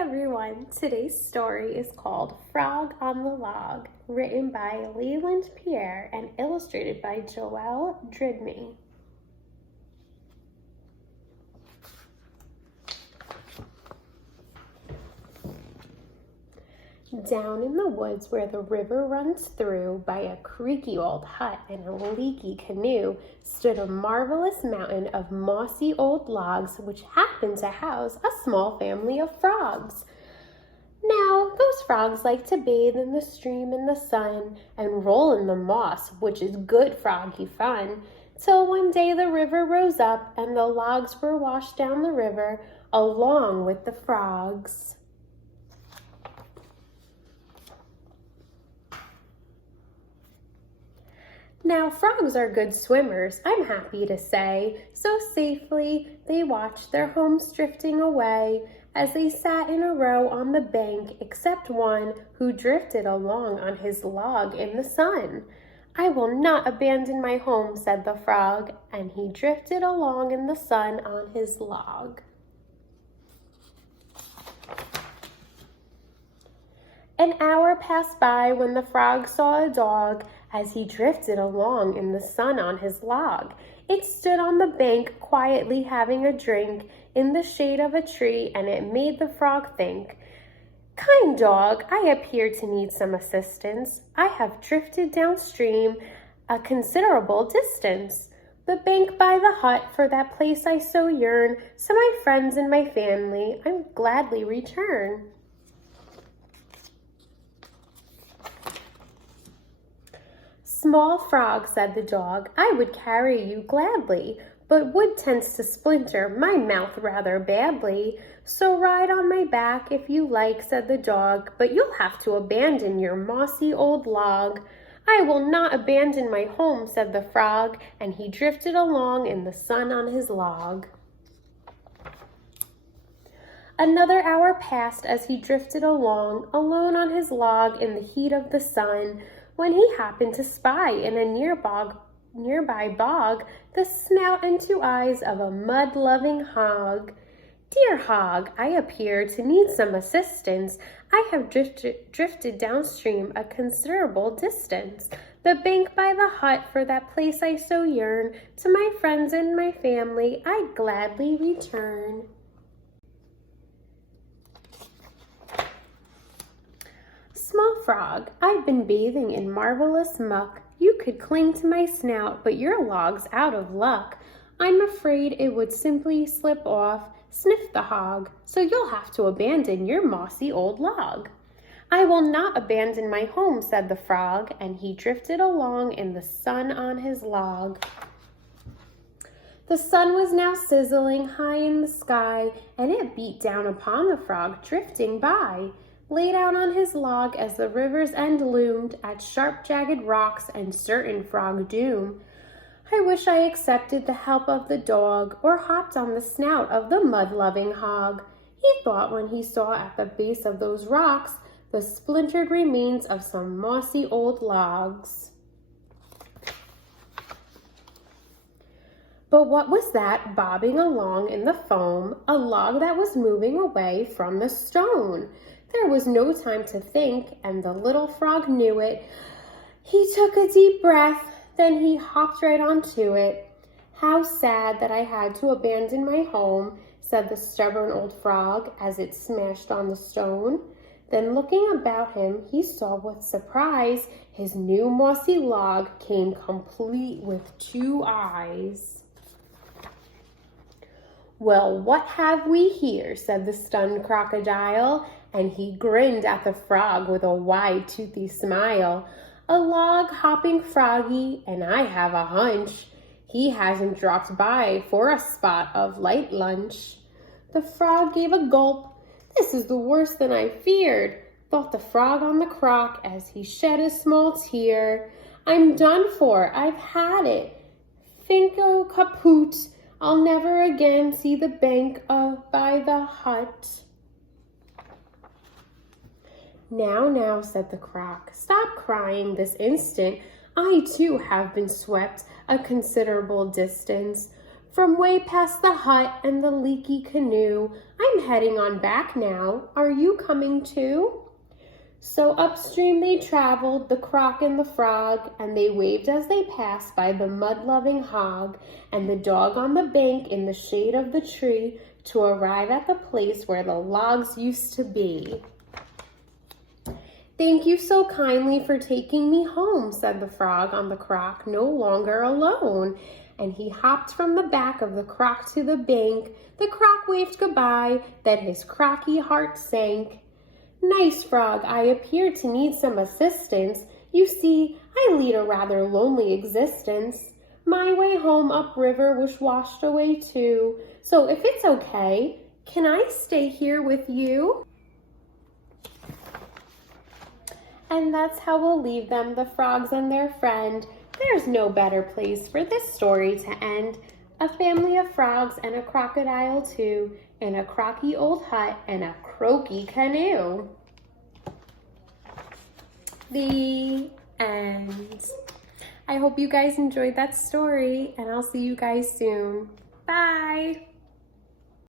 everyone, today's story is called Frog on the Log, written by Leland Pierre and illustrated by Joelle Dridney. Down in the woods where the river runs through, by a creaky old hut and a leaky canoe, stood a marvelous mountain of mossy old logs which happened to house a small family of frogs. Now, those frogs like to bathe in the stream in the sun and roll in the moss, which is good froggy fun, till one day the river rose up and the logs were washed down the river along with the frogs. Now, frogs are good swimmers, I'm happy to say, so safely they watched their homes drifting away as they sat in a row on the bank, except one who drifted along on his log in the sun. "I will not abandon my home," said the frog, and he drifted along in the sun on his log. An hour passed by when the frog saw a dog as he drifted along in the sun on his log. It stood on the bank quietly having a drink in the shade of a tree, and it made the frog think, "Kind dog, I appear to need some assistance. I have drifted downstream a considerable distance. The bank by the hut, for that place I so yearn, so my friends and my family I gladly return." "Small frog," said the dog, "I would carry you gladly, but wood tends to splinter my mouth rather badly. So ride on my back if you like," said the dog, "but you'll have to abandon your mossy old log." "I will not abandon my home," said the frog, and he drifted along in the sun on his log. Another hour passed as he drifted along, alone on his log in the heat of the sun, when he happened to spy in a nearby bog the snout and two eyes of a mud-loving hog. "Dear hog, I appear to need some assistance. I have drifted downstream a considerable distance. The bank by the hut, for that place I so yearn, to my friends and my family I gladly return." "Small frog, I've been bathing in marvelous muck. You could cling to my snout, but your log's out of luck. I'm afraid it would simply slip off," sniffed the hog, "so you'll have to abandon your mossy old log." "I will not abandon my home," said the frog, and he drifted along in the sun on his log. The sun was now sizzling high in the sky, and it beat down upon the frog drifting by. Laid out on his log as the river's end loomed at sharp jagged rocks and certain frog doom. "I wish I accepted the help of the dog, or hopped on the snout of the mud-loving hog," he thought when he saw at the base of those rocks the splintered remains of some mossy old logs. But what was that bobbing along in the foam? A log that was moving away from the stone. There was no time to think, and the little frog knew it. He took a deep breath, then he hopped right onto it. "How sad that I had to abandon my home," said the stubborn old frog as it smashed on the stone. Then looking about him, he saw with surprise his new mossy log came complete with two eyes. "Well, what have we here?" said the stunned crocodile, and he grinned at the frog with a wide, toothy smile. "A log-hopping froggy, and I have a hunch he hasn't dropped by for a spot of light lunch." The frog gave a gulp. "This is the worse than I feared," thought the frog on the crock as he shed a small tear. "I'm done for, I've had it. Finko kaput, I'll never again see the bank by the hut." Now, said the croc, "stop crying this instant. I too have been swept a considerable distance From way past the hut and the leaky canoe, I'm heading on back now. Are you coming too? So upstream they traveled, the croc and the frog, and they waved as they passed by the mud-loving hog and the dog on the bank in the shade of the tree to arrive at the place where the logs used to be. Thank you so kindly for taking me home, said the frog on the croc, no longer alone. And he hopped from the back of the croc to the bank. The croc waved goodbye, then his crocky heart sank. Nice frog, I appear to need some assistance. You see, I lead a rather lonely existence. My way home upriver was washed away too. So if it's okay, can I stay here with you? And that's how we'll leave them, the frogs and their friend. There's no better place for this story to end. A family of frogs and a crocodile too, in a crocky old hut and a croaky canoe. The end. I hope you guys enjoyed that story, and I'll see you guys soon. Bye.